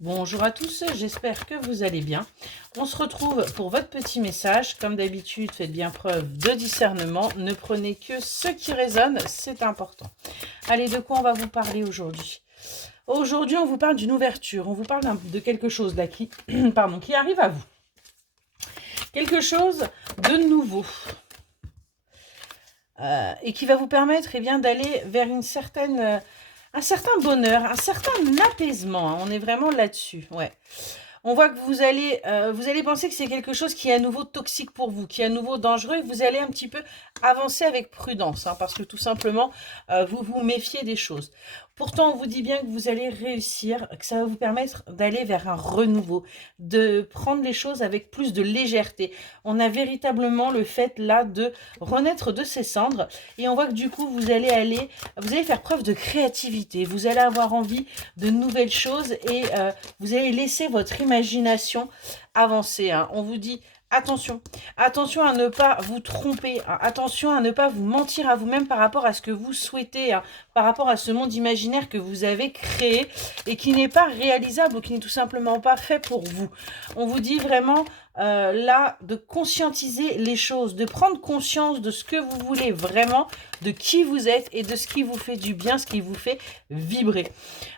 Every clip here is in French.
Bonjour à tous, j'espère que vous allez bien. On se retrouve pour votre petit message. Comme d'habitude, faites bien preuve de discernement. Ne prenez que ce qui résonne, c'est important. Allez, de quoi on va vous parler aujourd'hui? Aujourd'hui, on vous parle d'une ouverture. On vous parle de quelque chose là qui, pardon, qui arrive à vous. Quelque chose de nouveau. Et qui va vous permettre bien, d'aller vers un certain bonheur, un certain apaisement. Hein. On est vraiment là-dessus. Ouais. On voit que vous allez penser que c'est quelque chose qui est à nouveau toxique pour vous, qui est à nouveau dangereux, et vous allez un petit peu avancer avec prudence, hein, parce que tout simplement, vous vous méfiez des choses. Pourtant, on vous dit bien que vous allez réussir, que ça va vous permettre d'aller vers un renouveau, de prendre les choses avec plus de légèreté. On a véritablement le fait là de renaître de ses cendres, et on voit que du coup, vous allez faire preuve de créativité, vous allez avoir envie de nouvelles choses, et vous allez laisser votre imagination avancer. Hein. On vous dit attention, attention à ne pas vous tromper, hein. Attention à ne pas vous mentir à vous-même par rapport à ce que vous souhaitez, hein, par rapport à ce monde imaginaire que vous avez créé et qui n'est pas réalisable ou qui n'est tout simplement pas fait pour vous. On vous dit vraiment là de conscientiser les choses, de prendre conscience de ce que vous voulez vraiment, de qui vous êtes et de ce qui vous fait du bien, ce qui vous fait vibrer,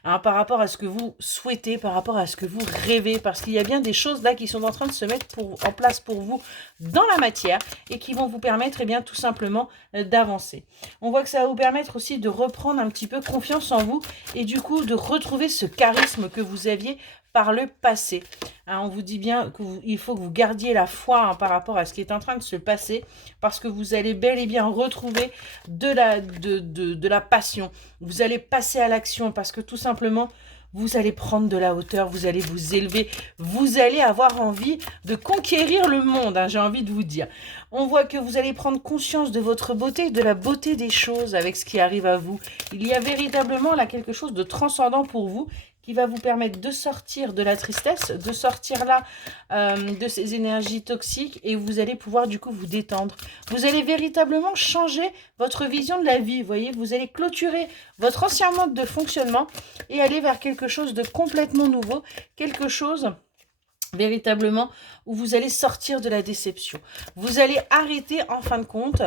hein, par rapport à ce que vous souhaitez, par rapport à ce que vous rêvez, parce qu'il y a bien des choses là qui sont en train de se mettre en place pour vous dans la matière et qui vont vous permettre bien, tout simplement d'avancer. On voit que ça va vous permettre aussi de reprendre un petit peu confiance en vous et du coup de retrouver ce charisme que vous aviez par le passé. Hein, on vous dit bien qu'il faut que vous gardiez la foi, hein, par rapport à ce qui est en train de se passer, parce que vous allez bel et bien retrouver de la passion. Vous allez passer à l'action parce que tout simplement, vous allez prendre de la hauteur, vous allez vous élever, vous allez avoir envie de conquérir le monde, hein, j'ai envie de vous dire. On voit que vous allez prendre conscience de votre beauté, de la beauté des choses avec ce qui arrive à vous. Il y a véritablement là quelque chose de transcendant pour vous qui va vous permettre de sortir de la tristesse, de sortir là de ces énergies toxiques, et vous allez pouvoir du coup vous détendre. Vous allez véritablement changer votre vision de la vie, vous voyez, vous allez clôturer votre ancien mode de fonctionnement et aller vers quelque chose de complètement nouveau, quelque chose véritablement où vous allez sortir de la déception. Vous allez arrêter en fin de compte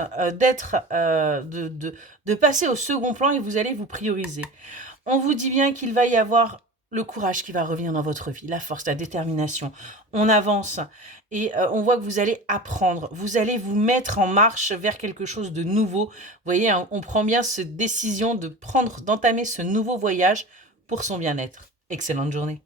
de passer au second plan et vous allez vous prioriser. On vous dit bien qu'il va y avoir le courage qui va revenir dans votre vie, la force, la détermination. On avance et on voit que vous allez apprendre, vous allez vous mettre en marche vers quelque chose de nouveau. Vous voyez, hein, on prend bien cette décision d'entamer ce nouveau voyage pour son bien-être. Excellente journée.